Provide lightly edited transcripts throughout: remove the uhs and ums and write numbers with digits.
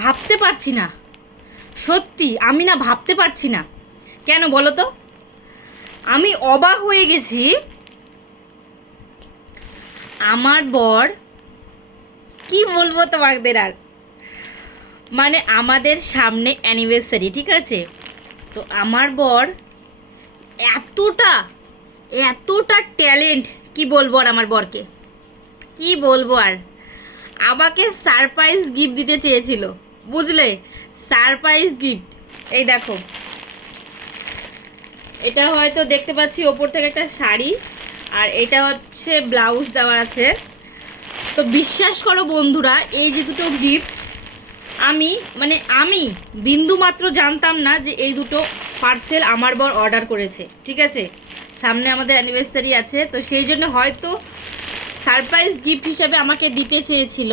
ভাবতে পারছি না, সত্যি আমি না ভাবতে পারছি না। কেন বলো তো? আমি অবাক হয়ে গেছি। আমার বর, কি বলবো তোমাদের আর, মানে আমাদের সামনে অ্যানিভার্সারি, ঠিক আছে? তো আমার বর এতটা এতটা ট্যালেন্ট, কি বলবো আর আমার বরকে, কি বলবো আর, আমাকে সারপ্রাইজ গিফট দিতে চেয়েছিল, বুঝলে? Surprise gift. এই দেখো, এটা হয়তো দেখতে পাচ্ছি ওপর থেকে একটা শাড়ি, আর এটা হচ্ছে ব্লাউজ দেওয়া আছে। তো বিশ্বাস করো বন্ধুরা, এই যে দুটো গিফট, আমি বিন্দু মাত্র জানতাম না যে এই দুটো পার্সেল আমার বর অর্ডার করেছে, ঠিক আছে? সামনে আমাদের অ্যানিভার্সারি আছে, তো সেই জন্য হয়তো সারপ্রাইজ গিফট হিসাবে আমাকে দিতে চেয়েছিল।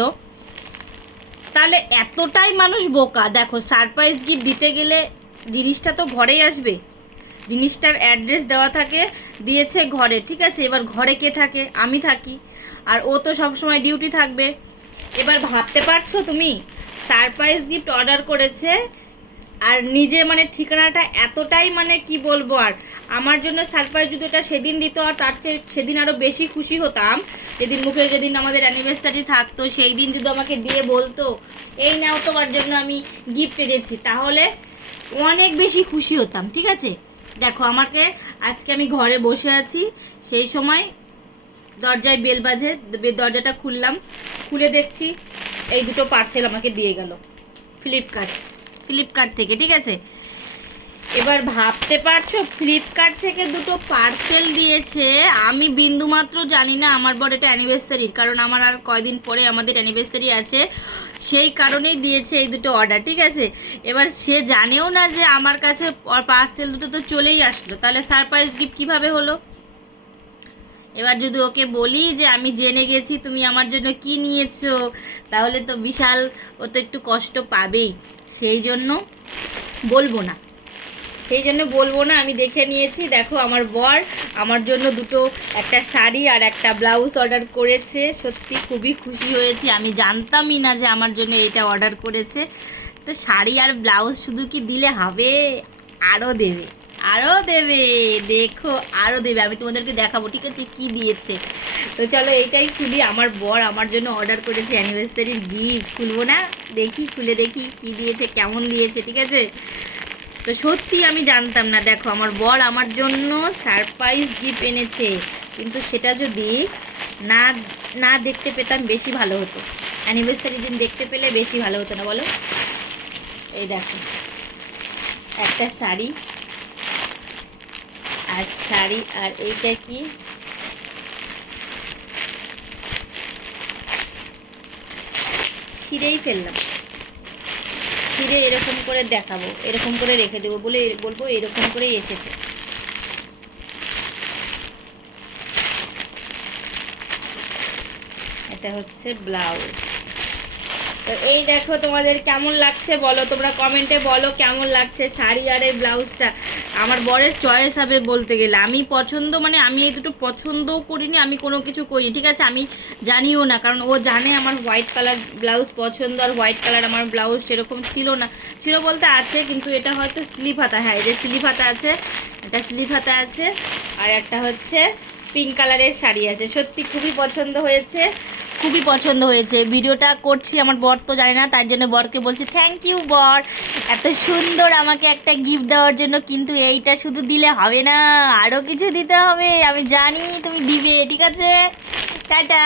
তাহলে এতটাই মানুষ বোকা, দেখো সারপ্রাইজ গিফট দিতে গেলে জিনিসটা তো ঘরেই আসবে, জিনিসটার অ্যাড্রেস দেওয়া থাকে, দিয়েছে ঘরে, ঠিক আছে? এবার ঘরে কে থাকে? আমি থাকি, আর ও তো সবসময় ডিউটি থাকবে। এবার ভাবতে পারছো তুমি, সারপ্রাইজ গিফট অর্ডার করেছে, আর নিজে মানে ঠিকানাটা এতটাই মানে কি বলবো আর, আমার জন্য সারপ্রাইজ যদি এটা সেদিন দিত, আর তার চেয়ে সেদিন আরও বেশি খুশি হতাম। যেদিন আমাদের অ্যানিভার্সারি থাকতো, সেই দিন যদি আমাকে দিয়ে বলতো এই নাও তোমার জন্য আমি গিফট এনেছি, তাহলে অনেক বেশি খুশি হতাম, ঠিক আছে? দেখো আমাকে, আজকে আমি ঘরে বসে আছি, সেই সময় দরজায় বেল বাজে, দরজাটা খুললাম, খুলে দেখছি এই দুটো পার্সেল আমাকে দিয়ে গেল ফ্লিপকার্ট থেকে, ঠিক আছে? এবার ভাবতে পারছো, ফ্লিপকার্ট থেকে দুটো পার্সেল দিয়েছে, আমি বিন্দুমাত্র জানি না আমার বড় এটা অ্যানিভার্সারির, কারণ আমার আর কয়দিন পরে আমাদের অ্যানিভার্সারি আছে, সেই কারণেই দিয়েছে এই দুটো অর্ডার, ঠিক আছে? এবার সে জানেও না যে আমার কাছে পার্সেল দুটো তো চলেই আসলো, তাহলে সারপ্রাইজ গিফট কীভাবে হলো? এবার যদি ওকে বলি যে আমি জেনে গেছি তুমি আমার জন্য কি নিয়েছো, তাহলে তো বিশাল, ও তো একটু কষ্ট পাবেই, সেই জন্য বলবো না, আমি দেখে নিয়েছি। দেখো আমার বর আমার জন্য দুটো, একটা শাড়ি আর একটা ব্লাউজ অর্ডার করেছে, সত্যি খুবই খুশি হয়েছি, আমি জানতামই না যে আমার জন্য এটা অর্ডার করেছে। তো শাড়ি আর ব্লাউজ শুধু কি দিলে হবে, আরও দেবে, আরও দেবে, দেখো আরও দেবে, আমি তোমাদেরকে দেখাবো, ঠিক আছে, কি দিয়েছে। তো চলো এইটাই খুলি, আমার বর আমার জন্য অর্ডার করেছে অ্যানিভার্সারির গিফট, খুলবো না? দেখি, খুলে দেখি কি দিয়েছে, কেমন দিয়েছে, ঠিক আছে? তো সত্যি আমি জানতাম না, দেখো আমার বর আমার জন্য সারপ্রাইজ গিফট এনেছে, কিন্তু সেটা যদি না না দেখতে পেতাম বেশি ভালো হতো, অ্যানিভার্সারি দিন দেখতে পেলে বেশি ভালো হতো না বলো? এই দেখো একটা শাড়ি, আর এইটা কি, ছিঁড়েই ফেললাম, ছিঁড়ে এরকম করে দেখাবো, এরকম করে রেখে দেবো, বলবো এরকম করেই এসেছে। এটা হচ্ছে ব্লাউজ। তো এই দেখো, তোমাদের কেমন লাগছে বলো, তোমরা কমেন্টে বলো কেমন লাগছে শাড়ি আর এই ব্লাউজটা। আমার বরের চয়েস হবে বলতে গেলে, আমি পছন্দ, মানে আমি এই দুটো পছন্দও করিনি, আমি কোনো কিছু করিনি, ঠিক আছে? আমি জানিও না, কারণ ও জানে আমার হোয়াইট কালার ব্লাউজ পছন্দ, আর হোয়াইট কালার আমার ব্লাউজ সেরকম ছিল না, ছিল বলতে আছে, কিন্তু এটা হয়তো স্লিভ হাতা, হ্যাঁ এই যে স্লিভ হাতা আছে, এটা স্লিভ হাতা আছে, আর একটা হচ্ছে পিঙ্ক কালারের শাড়ি আছে, সত্যি খুবই পছন্দ হয়েছে, খুবই পছন্দ হয়েছে। ভিডিওটা করছি, আমার বর তো জানে না, তার জন্য বরকে বলছি থ্যাংক ইউ বর, এত সুন্দর আমাকে একটা গিফট দেওয়ার জন্য, কিন্তু এইটা শুধু দিলে হবে না, আরও কিছু দিতে হবে, আমি জানি তুমি দিবে, ঠিক আছে? টাটা।